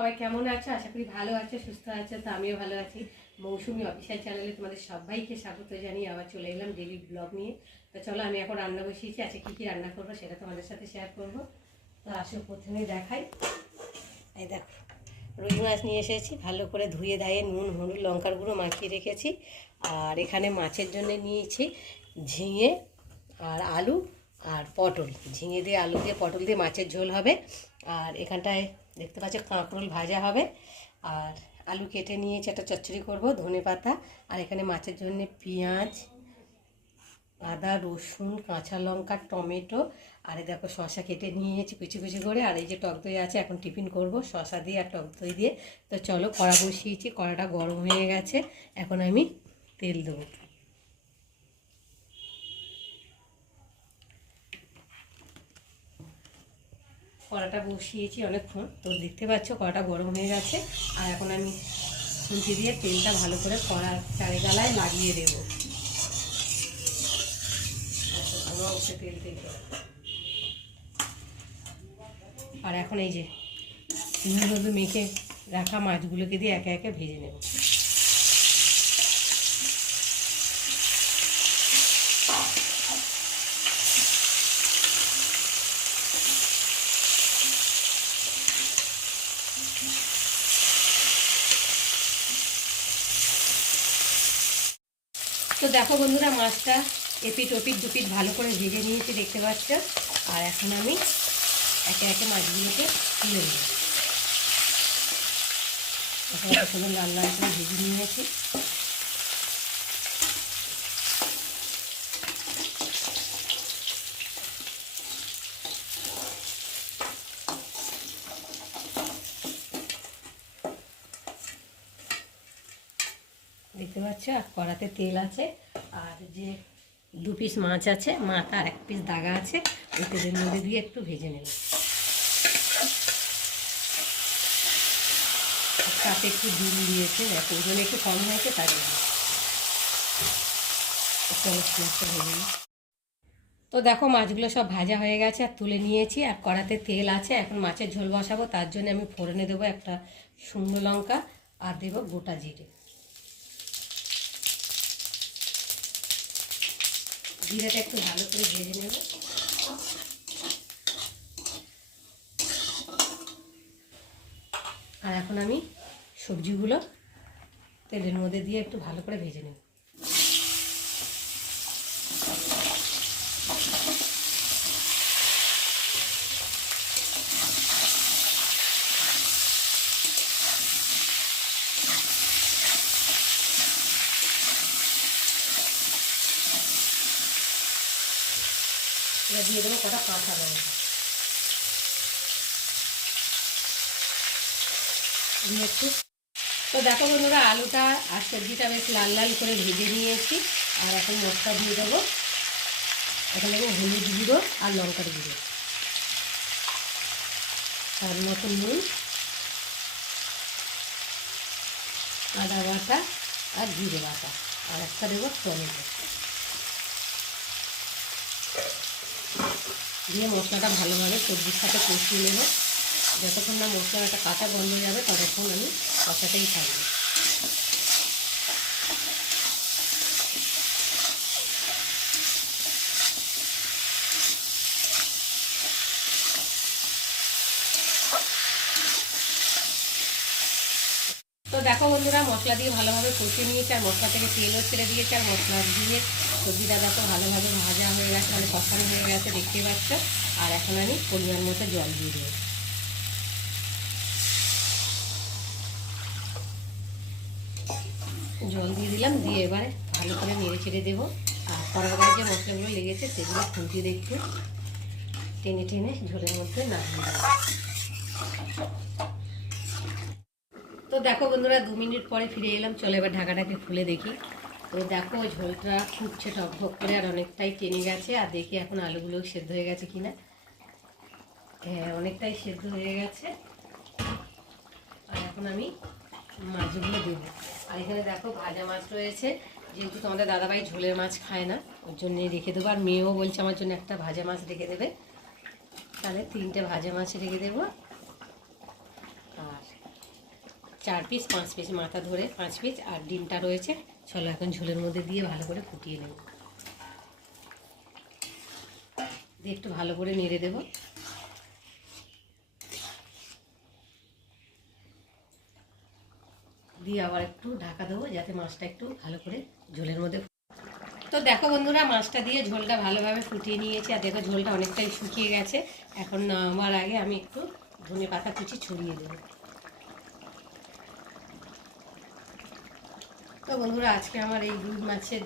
সবাই কেমন আছো? আশা করি ভালো আছো, সুস্থ আছো। তো আমিও ভালো আছি। মৌসুমি অফিসিয়াল চ্যানেলে তোমাদের সবাইকে স্বাগত জানিয়ে আবার চলে এলাম ডেইলি ব্লগ নিয়ে। তো চলো, আমি এখন রান্না বসিয়েছি। আজকে কী কী রান্না করবো সেটা তোমাদের সাথে শেয়ার করবো। তো আসো, প্রথমেই দেখাই। এই দেখো, রুই মাছ নিয়ে এসেছি, ভালো করে ধুয়ে ধায়ে নুন হলুদ লঙ্কার গুঁড়ো মাখিয়ে রেখেছি। আর এখানে মাছের জন্য নিয়েছি ঝিঙে আর আলু আর পটল। ঝিঙে দিয়ে আলু দিয়ে পটল দিয়ে মাছের ঝোল হবে। আর এখানটায় দেখতে পাচ্ছ কাঁকরোল ভাজা হবে। আর আলু কেটে নিয়েছি, একটা চচ্চড়ি করব, ধনে পাতা। আর এখানে মাছের জন্য পেঁয়াজ, আদা রসুন কাঁচা লঙ্কা টমেটো। আর এই দেখো শসা কেটে নিয়েছি কুচি কুচি করে। আর এই যে টক দই আছে, এখন টিফিন করব শসা দিয়ে আর টক দই দিয়ে। তো চলো, কড়া বসিয়েছি, কড়াটা গরম হয়ে গেছে। এখন আমি তেল দেবো। কড়াটা বসিয়েছি অনেকক্ষণ, তো দেখতে পাচ্ছ কড়াটা গরম হয়ে গেছে। আর এখন আমি খুন্তি দিয়ে তেলটা ভালো করে কড়ার চারিগালায় লাগিয়ে দেবো। তেল থেকে আর এখন এই যে নুন মেখে রাখা মাছগুলোকে দিয়ে একে একে ভেজে নেব। তো দেখো বন্ধুরা, মাছটা এপিট ওপিট দুপিট ভালো করে ভেজে নিয়েছি, দেখতে পাচ্ছ। আর এখন আমি একে একে মাছগুলোকে তুলে নেব। এখন সুন্দর লাল লাল করে ভেজে নিয়েছি। দেখতে পাচ্ছ, আর কড়াতে তেল আছে। আর যে দু পিস মাছ আছে, মাথা আর এক পিস দাগা আছে, ওই তেলের মধ্যে দিয়ে একটু ভেজে নেব। তাতে একটু ডিম দিয়েছে, দেখো ওজন একটু কম হয়েছে, তার জন্য একটু মাছটা ভেজে নিই। তো দেখো মাছগুলো সব ভাজা হয়ে গেছে আর তুলে নিয়েছি। আর কড়াতে তেল আছে, এখন মাছের ঝোল বসাবো। তার জন্য আমি ফোড়নে দেবো একটা শুকনো লঙ্কা আর দেবো গোটা জিরে। জিরেটা একটু ভালো করে ভেজে নেব। আর এখন আমি সবজিগুলো তেলের মধ্যে দিয়ে একটু ভালো করে ভেজে নেব। এবার দিয়ে দেবো কটা কাঁচা লঙ্কা দিয়ে একটু। তো দেখো বন্ধুরা, আলুটা আর সবজিটা বেশ লাল লাল করে ভেজে নিয়েছি। আর এখন মশলা দিয়ে দেবো। এখন দেবো হলুদ গুঁড়ো আর লঙ্কার গুঁড়ো, তার মতো নুন, আদা বাটা আর জিরে বাটা, আর একটা দেবো টমেটো দিয়ে মশলাটা ভালোভাবে সবজির সাথে কষিয়ে নেব। যতক্ষণ না মশলার একটা কাঁচা গন্ধ যাবে ততক্ষণ আমি কষাতেই থাকবো। তো দেখো বন্ধুরা, মশলা দিয়ে ভালোভাবে কষিয়ে নিয়েছি আর মশলা থেকে তেলও ছেড়ে দিয়েছি। আর মশলা দিয়ে সবজিটা দেখো ভালোভাবে ভাজা হয়ে গেছে, মানে কষানো হয়ে গেছে, দেখতেই পাচ্ছ। আর এখন আমি পরিমাণ মতো জল দিয়ে দেবো। জল দিয়ে দিলাম, দিয়ে এবারে ভালো করে নেড়ে চেড়ে দেবো। আর কড়ার গায়ে যে মশলাগুলো লেগেছে সেগুলো খুঁটি দিয়ে একটু টেনে টেনে ঝোলের মধ্যে নামিয়ে দেবো। তো দেখো বন্ধুরা, 2 মিনিট পরে ফিরে এলাম। চলো এবার ঢাকাটাকে খুলে দেখি। তো দেখো ঝোলটা ফুটছে টকবক করে, আর অনেকটাই টেনে গেছে। আর দেখি এখন আলুগুলো সেদ্ধ হয়ে গেছে কিনা। হ্যাঁ, অনেকটাই সেদ্ধ হয়ে গেছে। আর এখন আমি মাছগুলো দেবো। আর এখানে দেখো ভাজা মাছ রয়েছে, যেহেতু তোমাদের দাদাভাই ঝোলের মাছ খায় না, ওর জন্যই রেখে দেবো। আর মেয়েও বলছে আমার জন্য একটা ভাজা মাছ রেখে দেবে, তাহলে 3টে ভাজা মাছ রেখে দেবো। আর 4 পিস 5 পিস মাথা ধরে 5 পিস আর ডিমটা রয়েছে। চলো এখন ঝোলের মধ্যে দিয়ে ভালো করে ফুটিয়ে নেব, দিয়ে একটু ভালো করে নেড়ে দেব। দিয়ে আবার একটু ঢাকা দেবো যাতে মাছটা একটু ভালো করে ঝোলের মধ্যে। তো দেখো বন্ধুরা, মাছটা দিয়ে ঝোলটা ভালোভাবে ফুটিয়ে নিয়েছি, আর দেখো ঝোলটা অনেকটাই শুকিয়ে গেছে। এখন নামার আগে আমি একটু ধনে পাতা কুচি ছড়িয়ে দেবো। তো বন্ধুরা, আজকে আমার এই রুই মাছের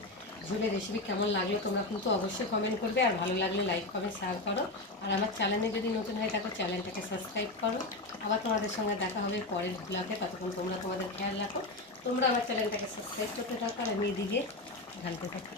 ঝোলের রেসিপি কেমন লাগলো তোমরা কিন্তু অবশ্যই কমেন্ট করবে, আর ভালো লাগলে লাইক কমেন্ট শেয়ার করো। আর আমার চ্যানেলে যদি নতুন হয়ে থাকো চ্যানেলটাকে সাবস্ক্রাইব করো। আবার তোমাদের সঙ্গে দেখা হবে পরের ব্লগে, ততক্ষণ তোমরা তোমাদের খেয়াল রাখো। তোমরা আমার চ্যানেলটাকে সাবস্ক্রাইব করতে থাকো আর আমি এদিকে ঢালতে থাকি।